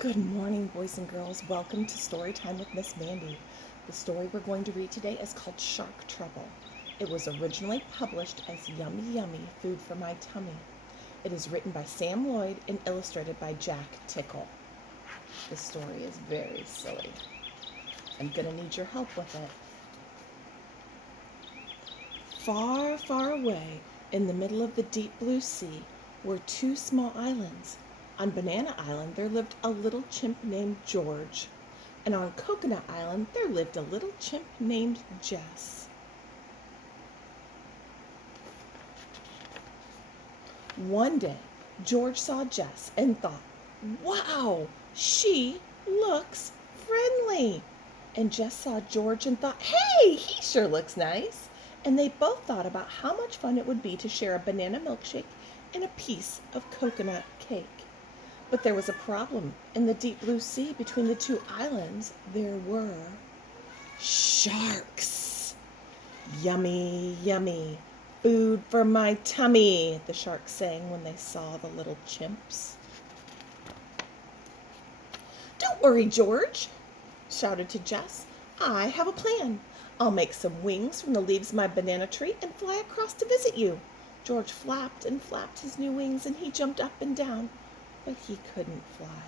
Good morning, boys and girls. Welcome to Story Time with Miss Mandy. The story we're going to read today is called Shark Trouble. It was originally published as Yummy Yummy Food for My Tummy. It is written by Sam Lloyd and illustrated by Jack Tickle. The story is very silly. I'm going to need your help with it. Far, far away in the middle of the deep blue sea were two small islands. On Banana Island there lived a little chimp named George, and on Coconut Island there lived a little chimp named Jess. One day, George saw Jess and thought, "Wow, she looks friendly." And Jess saw George and thought, "Hey, he sure looks nice." And they both thought about how much fun it would be to share a banana milkshake and a piece of coconut cake. But there was a problem. In the deep blue sea between the two islands, there were sharks. "Yummy, yummy, food for my tummy," the sharks sang when they saw the little chimps. "Don't worry, George," shouted to Jess. "I have a plan. I'll make some wings from the leaves of my banana tree and fly across to visit you." George flapped and flapped his new wings, and he jumped up and down, but he couldn't fly.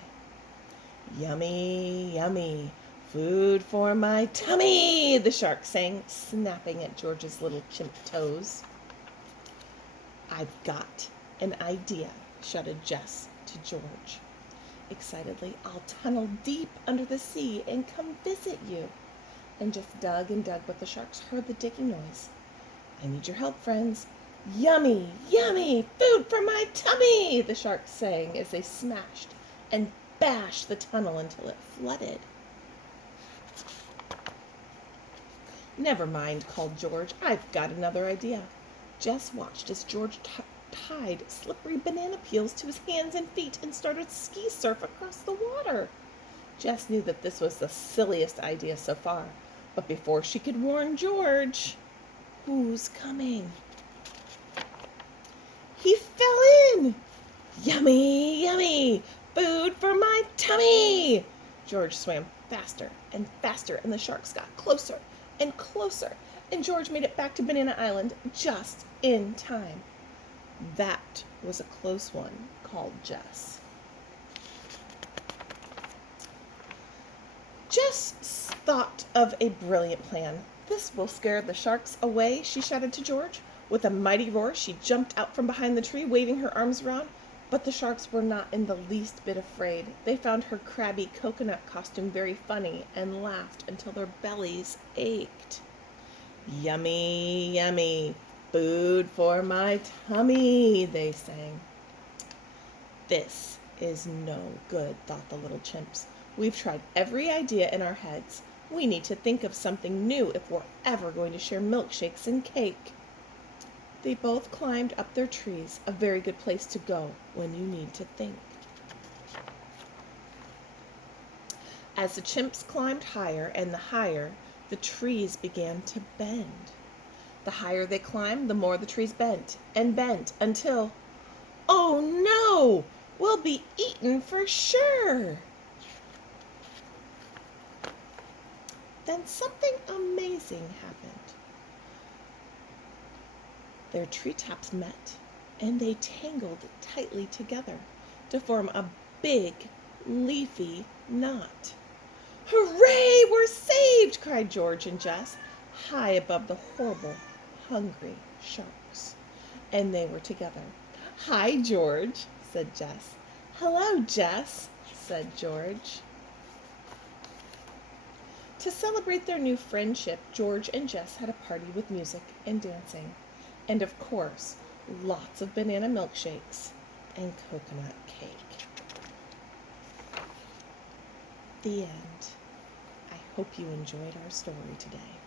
"Yummy, yummy, food for my tummy," the shark sang, snapping at George's little chimp toes. "I've got an idea," shouted Jess to George excitedly. "I'll tunnel deep under the sea and come visit you." And Jess dug and dug, but the sharks heard the digging noise. "I need your help, friends. Yummy, yummy, food for my tummy," the sharks sang as they smashed and bashed the tunnel until it flooded. "Never mind," called George. "I've got another idea." Jess watched as George tied slippery banana peels to his hands and feet and started ski surf across the water. Jess knew that this was the silliest idea so far, but before she could warn George, "Who's coming?" he fell in. "Yummy, yummy, food for my tummy." George swam faster and faster, and the sharks got closer and closer, and George made it back to Banana Island just in time. That was a close one, called Jess. Jess thought of a brilliant plan. "This will scare the sharks away," she shouted to George. With a mighty roar, she jumped out from behind the tree, waving her arms around. But the sharks were not in the least bit afraid. They found her crabby coconut costume very funny and laughed until their bellies ached. "Yummy, yummy, food for my tummy," they sang. "This is no good," thought the little chimps. "We've tried every idea in our heads. We need to think of something new if we're ever going to share milkshakes and cake." They both climbed up their trees, a very good place to go when you need to think. As the chimps climbed higher and higher, the trees began to bend. The higher they climbed, the more the trees bent and bent until, "Oh no, we'll be eaten for sure." Then something amazing happened. Their treetops met, and they tangled tightly together to form a big, leafy knot. "Hooray, we're saved!" cried George and Jess, high above the horrible, hungry sharks. And they were together. "Hi, George," said Jess. "Hello, Jess," said George. To celebrate their new friendship, George and Jess had a party with music and dancing. And of course, lots of banana milkshakes and coconut cake. The end. I hope you enjoyed our story today.